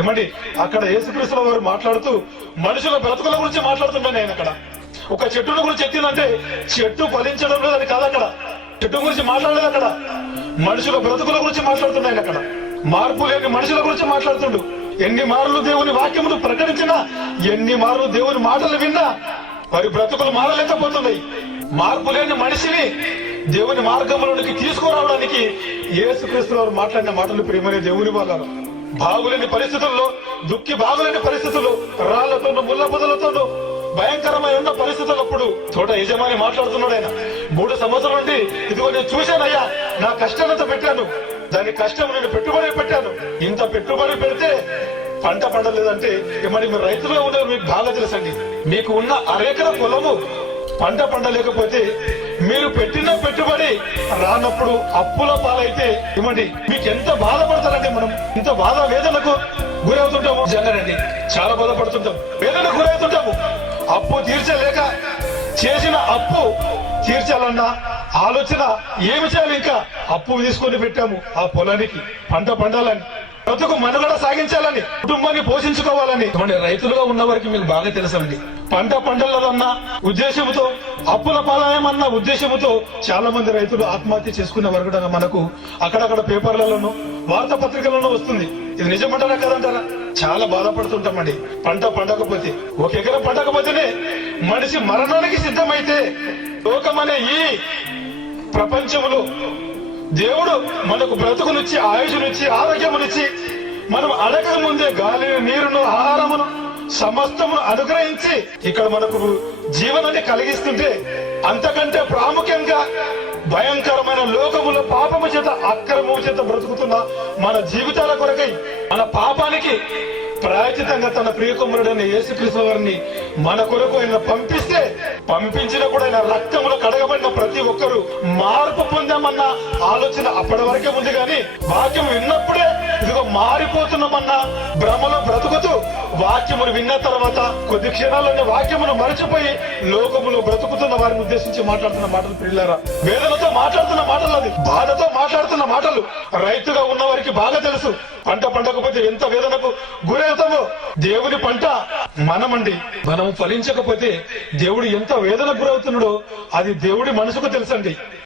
ఏమండి అక్కడ యేసుక్రీస్తుల వారు మాట్లాడుతూ మనుషుల బ్రతుకుల గురించి మాట్లాడుతున్నాను ఆయన అక్కడ. ఒక చెట్టును గురించి ఎత్తిందంటే చెట్టు ఫలించడం లేదని కాదు, అక్కడ చెట్టు గురించి మాట్లాడలేదు, అక్కడ మనుషుల బ్రతుకుల గురించి మాట్లాడుతున్నాయి. అక్కడ మార్పు లేని మనుషుల గురించి మాట్లాడుతుండు. ఎన్ని మార్లు దేవుని వాక్యమును ప్రకటించినా, ఎన్ని మార్లు దేవుని మాటలు విన్నా వారి బ్రతుకులు మారలేకపోతున్నాయి. మార్పు లేని మనిషిని దేవుని మార్గంలోనికి తీసుకురావడానికి యేసుక్రీస్తు వారు మాట్లాడిన మాటలు ప్రియమనే దేవుని వాళ్ళను. బాగులేని పరిస్థితుల్లో, బాగులేని పరిస్థితుల్లో, రాళ్లతోనూ ముళ్ళ పొదలతోనూ భయంకరమైన ఉన్న పరిస్థితులప్పుడు తోట యజమాని మాట్లాడుతున్నాడు. ఆయన 3 సంవత్సరాల నుండి ఇదిగో నేను చూశానయ్యా, నా కష్టంతో పెట్టాను, దాని కష్టం నేను పెట్టుబడి పెట్టాను, ఇంత పెట్టుబడి పెడితే పంట పండలేదంటే మరి మీరు రైతులుగా ఉండేది మీకు బాగా తెలుసండి. మీకు ఉన్న అరెకర పొలము పంట పండలేకపోతే మీరు పెట్టిన పెట్టుబడి రానప్పుడు అప్పుల పాలైతే ఇవ్వండి మీకు ఎంత బాధపడతారండి. మనం ఇంత బాధ వేదనకు గురవుతుంటాము. జనరండి చాలా బాధపడుతుంటాం, వేదనకు గురవుతుంటాము. అప్పు తీర్చలేక చేసిన అప్పు తీర్చాలన్నా ఆలోచన ఏమి చేయాలి, ఇంకా అప్పు తీసుకొని పెట్టాము ఆ పొలానికి పంట పండాలని, బ్రతుకు మనుగడ సాగించాలని, కుటుంబాన్ని పోషించుకోవాలని. రైతులుగా ఉన్న వారికి మీకు బాగా తెలుసండి. పంట పంటలన్న ఉద్దేశంతో, అప్పుల పాలయమన్న ఉద్దేశంతో చాలా మంది రైతులు ఆత్మహత్య చేసుకునే వారు కూడా మనకు అక్కడక్కడ పేపర్లలోనూ వార్తాపత్రికలను వస్తుంది. ఇది నిజమంటారా కదంటారా? చాలా బాధపడుతుంటామండి. పంట పండకపోతే, 1 ఎకరం పండకపోతేనే మనిషి మరణానికి సిద్ధమైతే, లోకమనే ఈ ప్రపంచంలో దేవుడు మనకు బ్రతుకునిచ్చి, ఆయుషునిచ్చి, ఆరోగ్యమునిచ్చి, మనం అడగక ముందే గాలిని, నీరును, ఆహారమును సమస్తమును అనుగ్రహించి ఇక్కడ మనకు జీవనాన్ని కలిగిస్తుంటే, అంతకంటే ప్రాముఖ్యంగా భయంకరమైన లోకములో పాపము చేత, అక్రమము చేత బ్రతుకుతున్న మన జీవితాల కొరకై, మన పాపానికి ప్రాయచితంగా తన ప్రియకుమారుడైన యేసుక్రీస్తు వారిని మన కొరకు ఆయన పంపించిన కూడా ఆయన రక్తములో కడగబడిన ప్రతి ఒక్కరూ మార్పు పొందామన్న ఆలోచన అప్పటి వరకే ఉంది. కానీ వాక్యం విన్నప్పుడే ఇదిగో మారిపోతున్నామన్న భ్రమలో బ్రతుకుతూ, వాక్యమును విన్న తర్వాత కొద్ది క్షణాల్లోనే వాక్యమును మరచిపోయి లోకములో బ్రతుకుతున్న వారిని ఉద్దేశించి మాట్లాడుతున్న మాటలు పిల్లారా, వేదనతో మాట్లాడుతున్న మాటలు, అది బాధతో మాట్లాడుతున్న మాటలు. రైతుగా ఉన్న వారికి బాగా తెలుసు పంట పండకపోతే ఎంత వేదనకు గురవుతామో. దేవుని పంట మనమండి, మనము ఫలించకపోతే దేవుడు ఎంత వేదనకు గురవుతున్నాడో అది దేవుడి మనసుకు తెలుసండి.